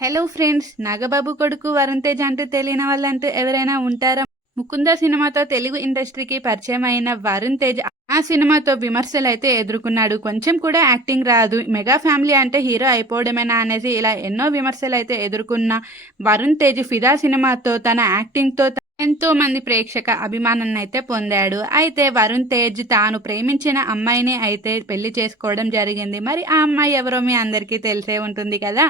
Hello friends, Nagababu కొడుకు వరుణ్ తేజ్ అంటే తెలియని వాళ్ళంటూ ఎవరైనా ఉంటారా? ముకుంద సినిమాతో తెలుగు ఇండస్ట్రీకి పరిచయం అయిన వరుణ్ తేజ్ ఆ సినిమాతో విమర్శలు అయితే ఎదుర్కొన్నాడు. కొంచెం కూడా యాక్టింగ్ రాదు, మెగా ఫ్యామిలీ అంటే హీరో అయిపోవడమేనా అనేసి ఇలా ఎన్నో విమర్శలు అయితే ఎదుర్కొన్న వరుణ్ తేజ్ ఫిదా సినిమాతో తన యాక్టింగ్తో ఎంతో మంది ప్రేక్షక అభిమానాన్ని అయితే పొందాడు. అయితే వరుణ్ తేజ్ తాను ప్రేమించిన అమ్మాయిని అయితే పెళ్లి చేసుకోవడం జరిగింది. మరి ఆ అమ్మాయి ఎవరో మీ అందరికీ తెలిసే ఉంటుంది కదా,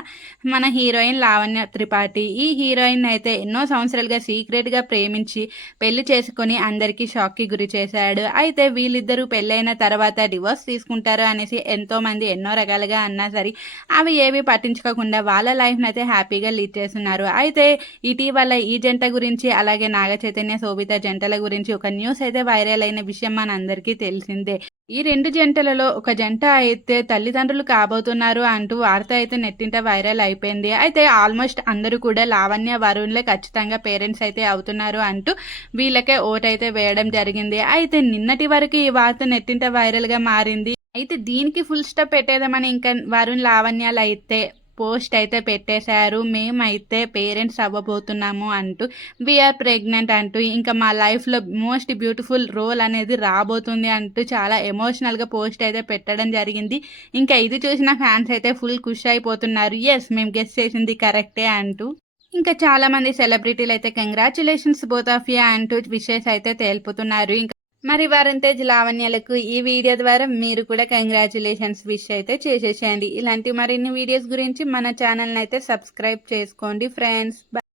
మన హీరోయిన్ లావణ్య త్రిపాఠి. ఈ హీరోయిన్ అయితే ఎన్నో సంవత్సరాలుగా సీక్రెట్గా ప్రేమించి పెళ్లి చేసుకొని అందరికీ షాక్కి గురి చేశాడు. అయితే వీళ్ళిద్దరూ పెళ్ళైన తర్వాత డివోర్స్ తీసుకుంటారు అనేసి ఎంతో మంది ఎన్నో రకాలుగా అన్నా సరే అవి ఏవి పట్టించుకోకుండా వాళ్ళ లైఫ్ని అయితే హ్యాపీగా లీడ్ చేస్తున్నారు. అయితే ఇటీవల ఈ జంట గురించి, అలాగే నాగ చైతన్య శోభిత జంటల గురించి ఒక న్యూస్ అయితే వైరల్ అయిన విషయం మనందరికీ తెలిసిందే. ఈ రెండు జంటలలో ఒక జంట అయితే తల్లిదండ్రులు కాబోతున్నారు అంటూ వార్త అయితే నెట్టింట వైరల్ అయిపోయింది. అయితే ఆల్మోస్ట్ అందరూ కూడా లావణ్య వరుణ్లే ఖచ్చితంగా పేరెంట్స్ అయితే అవుతున్నారు అంటూ వీళ్ళకే ఓటైతే వేయడం జరిగింది. అయితే నిన్నటి వరకు ఈ వార్త నెట్టింట వైరల్గా మారింది. అయితే దీనికి ఫుల్ స్టాప్ పెట్టేదామని ఇంకా వరుణ్ లావణ్యాలు అయితే పోస్ట్ అయితే పెట్టేశారు. మేమైతే పేరెంట్స్ అవ్వబోతున్నాము అంటూ, వీఆర్ ప్రెగ్నెంట్ అంటూ, ఇంకా మా లైఫ్లో మోస్ట్ బ్యూటిఫుల్ రోల్ అనేది రాబోతుంది అంటూ చాలా ఎమోషనల్గా పోస్ట్ అయితే పెట్టడం జరిగింది. ఇంకా ఇది చూసిన ఫ్యాన్స్ అయితే ఫుల్ ఖుషి అయిపోతున్నారు. ఎస్, మేము గెస్ చేసింది కరెక్టే అంటూ. ఇంకా చాలామంది సెలబ్రిటీలు అయితే కంగ్రాచులేషన్స్ బోత్ ఆఫ్ యూ అంటూ విషెస్ అయితే తెలుపుతున్నారు. ఇంకా మరి వరుణ్ తేజ్ లావణ్యలకు ఈ వీడియో ద్వారా మీరు కూడా కంగ్రాచులేషన్స్ విష్ అయితే చేసేసేయండి. ఇలాంటి మరిన్ని వీడియోస్ గురించి మన ఛానల్ని అయితే సబ్స్క్రైబ్ చేసుకోండి ఫ్రెండ్స్.